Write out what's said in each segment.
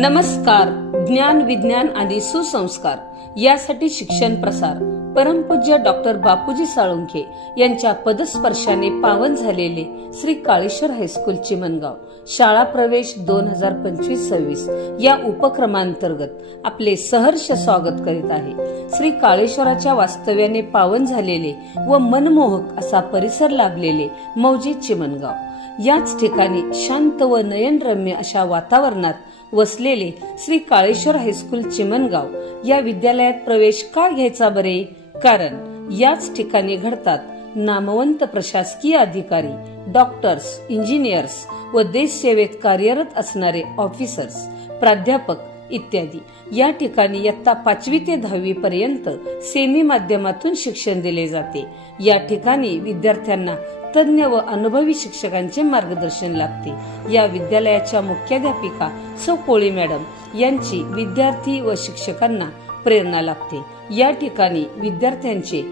नमस्कार. ज्ञान, विज्ञान आणि सुसंस्कार यासाठी शिक्षण प्रसार परमपूज्य डॉक्टर बापूजी साळुंखे यांच्या पदस्पर्शाने पावन झालेले श्री काळेश्वर हायस्कूल चिमणगाव शाळा प्रवेश 2025-26 या उपक्रमांतर्गत आपले सहर्ष स्वागत करीत आहे. श्री काळेश्वराच्या वास्तव्याने पावन झालेले व मनमोहक असा परिसर लाभलेले मौजे चिमणगाव याच ठिकाणी शांत व नयनरम्य अशा वातावरणात वसलेले श्री काळेश्वर हायस्कूल चिमणगाव या विद्यालयात प्रवेश का घ्यायचा बरे? कारण याच ठिकाणी घडतात नामवंत प्रशासकीय अधिकारी, डॉक्टर्स, इंजिनियर्स व देशसेवेत कार्यरत असणारे ऑफिसर्स, प्राध्यापक इत्यादी. या ठिकाणी इयत्ता 5वी ते 10वी पर्यंत सेमी माध्यमातून शिक्षण दिले जाते. या ठिकाणी विद्यार्थ्यांना तज्ञ व अनुभवी शिक्षकांचे मार्गदर्शन लाभते. या विद्यालयाच्या मुख्याध्यापिका सौ कोळी मॅडम यांची विद्यार्थी व शिक्षकांना प्रेरणा लाभते. या ठिकाणी विद्यार्थ्यांचे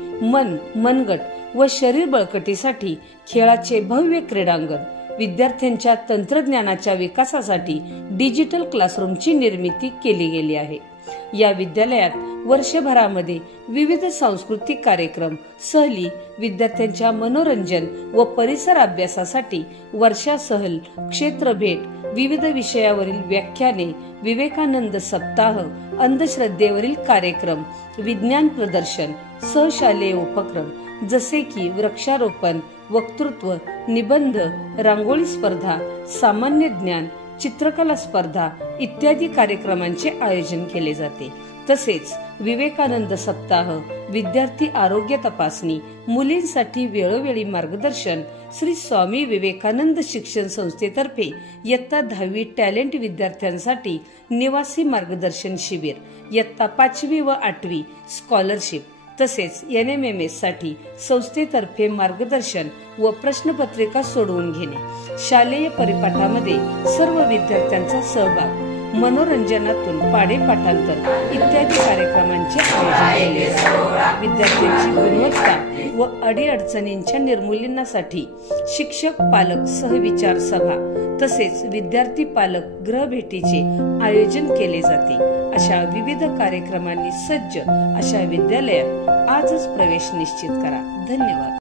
मनगट व शरीर बळकटीसाठी खेळाचे भव्य क्रीडांगण, विद्यार्थ्यांच्या तंत्रज्ञानाच्या विकासासाठी डिजिटल क्लासरूमची निर्मिती केली गेली आहे. या विद्यालयात वर्षभरामध्ये विविध सांस्कृतिक कार्यक्रम, सहली, विद्यार्थ्यांच्या मनोरंजन व परिसर अभ्यासासाठी वर्षा सहल, क्षेत्र भेट, विविध विषयावरील व्याख्याने, विवेकानंद सप्ताह, अंधश्रद्धेवरील कार्यक्रम, विज्ञान प्रदर्शन, सहशालेय उपक्रम जसे की वृक्षारोपण, वक्तृत्व, निबंध, रांगोळी स्पर्धा, सामान्य ज्ञान, चित्रकला स्पर्धा इत्यादी कार्यक्रमांचे आयोजन केले जाते. तसेच विवेकानंद सप्ताह, विद्यार्थी आरोग्य तपासणी, मुलींसाठी वेळोवेळी मार्गदर्शन, श्री स्वामी विवेकानंद शिक्षण संस्थेतर्फे इयत्ता 10वी टॅलेंट विद्यार्थ्यांसाठी निवासी मार्गदर्शन शिबिर, इयत्ता 5वी व 8वी स्कॉलरशिप, तसेच NMMS साठी संस्थेतर्फे मार्गदर्शन व प्रश्नपत्रिका सोडवून घेणे, शालेय परिपाठामध्ये सर्व विद्यार्थ्यांचा सहभाग, मनोरंजनातून पाढे-पाठांतर इत्यादी कार्यक्रमांचे आयोजन केले जाते. विद्यार्थ्यांची गुणवत्ता व अडीअडचणींच्या निर्मूलनासाठी शिक्षक पालक सहविचार सभा तसेच विद्यार्थी पालक गृह भेटीचे आयोजन केले जाते. अशा विविध कार्यक्रमांनी सज्ज अशा विद्यालयात आजच प्रवेश निश्चित करा. धन्यवाद.